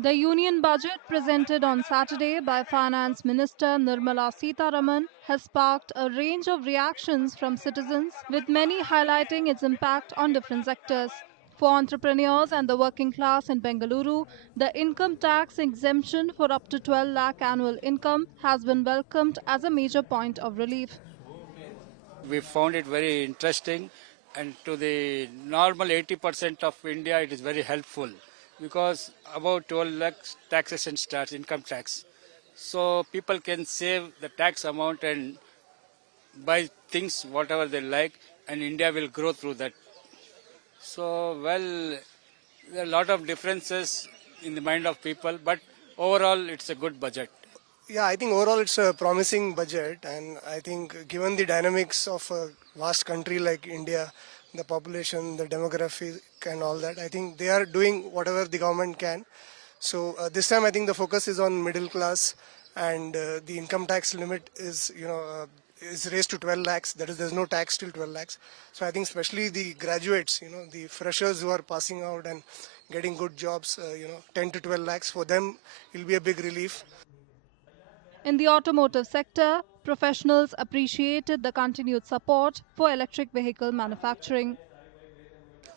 The union budget presented on Saturday by Finance Minister Nirmala Sitharaman has sparked a range of reactions from citizens, with many highlighting its impact on different sectors. For entrepreneurs and the working class in Bengaluru, the income tax exemption for up to 12 lakh annual income has been welcomed as a major point of relief. We found it very interesting, and to the normal 80% of India it is very helpful, because about 12 lakhs taxation starts, income tax. So people can save the tax amount and buy things whatever they like, and India will grow through that. So, well, there are a lot of differences in the mind of people, but overall it's a good budget. Yeah, I think overall it's a promising budget, and I think given the dynamics of a vast country like India, the population, the demography, and all that, I think they are doing whatever the government can. So this time, I think the focus is on middle class, and the income tax limit is is raised to 12 lakhs. That is, there's no tax till 12 lakhs. So I think especially the graduates, the freshers who are passing out and getting good jobs, 10 to 12 lakhs for them will be a big relief. In the automotive sector, professionals appreciated the continued support for electric vehicle manufacturing.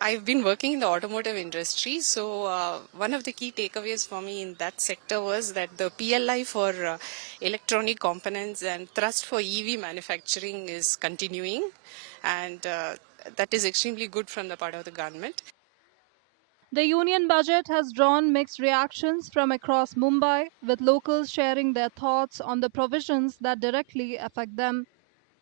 I've been working in the automotive industry, so one of the key takeaways for me in that sector was that the PLI for electronic components and thrust for EV manufacturing is continuing, and that is extremely good from the part of the government. The union budget has drawn mixed reactions from across Mumbai, with locals sharing their thoughts on the provisions that directly affect them.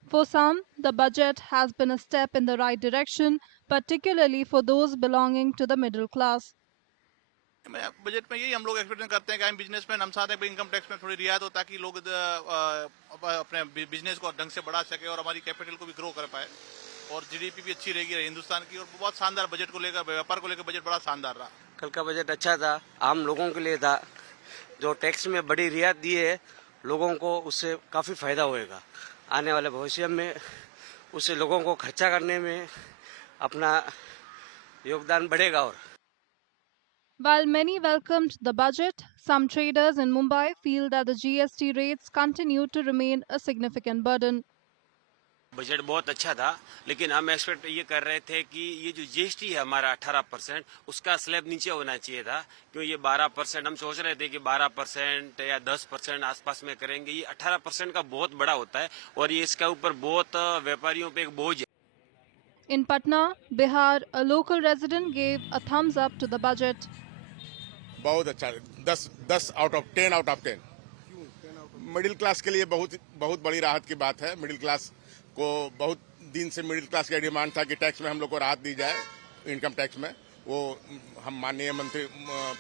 For some, the budget has been a step in the right direction, particularly for those belonging to the middle class. Budget में यही हम लोग expect करते हैं कि हम businessman हम चाहते हैं इनकम टैक्स में थोड़ी रियायत हो, ताकि लोग अपने बिजनेस को ढंग से बढ़ा सके और हमारी कैपिटल को भी ग्रो कर पाए, और जीडीपी भी अच्छी रहेगी हिंदुस्तान की। और बहुत शानदार बजट को लेकर, व्यापार को लेकर बजट बड़ा शानदार रहा। कल का बजट अच्छा था, आम लोगों के लिए था। जो टैक्स में बड़ी रियायत दी है लोगों को, उससे काफ़ी फायदा होएगा आने वाले भविष्य में। उससे लोगों को खर्चा करने में अपना योगदान बढ़ेगा। और While many welcomed the budget, some traders in Mumbai feel that the GST rates continue to remain a significant burden. Budget बहुत अच्छा था, लेकिन हम एक्सपेक्ट ये कर रहे थे कि ये जो जीएसटी है हमारा 18%, उसका स्लैब नीचे होना चाहिए था। क्यों ये 12%, हम सोच रहे थे कि 12% या 10% आसपास में करेंगे। ये 18% का बहुत बड़ा होता है, और ये इसके ऊपर बहुत व्यापारियों पे एक बोझ है। In Patna, Bihar, a local resident gave a thumbs up to the budget. बहुत अच्छा, 10 आउट ऑफ 10। मिडिल क्लास के लिए बहुत बहुत बड़ी राहत की बात है। मिडिल क्लास को बहुत दिन से मिडिल क्लास का डिमांड था कि टैक्स में हम लोग को राहत दी जाए, इनकम टैक्स में। वो हम माननीय मंत्री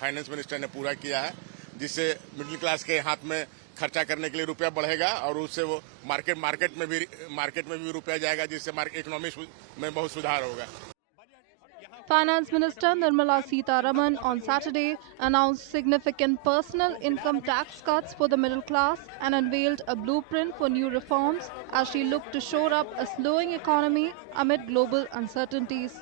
फाइनेंस मिनिस्टर ने पूरा किया है, जिससे मिडिल क्लास के हाथ में खर्चा करने के लिए रुपया बढ़ेगा, और उससे वो मार्केट में भी रुपया जाएगा, जिससे इकोनॉमी में बहुत सुधार होगा। Finance Minister Nirmala Sitharaman on Saturday announced significant personal income tax cuts for the middle class and unveiled a blueprint for new reforms as she looked to shore up a slowing economy amid global uncertainties.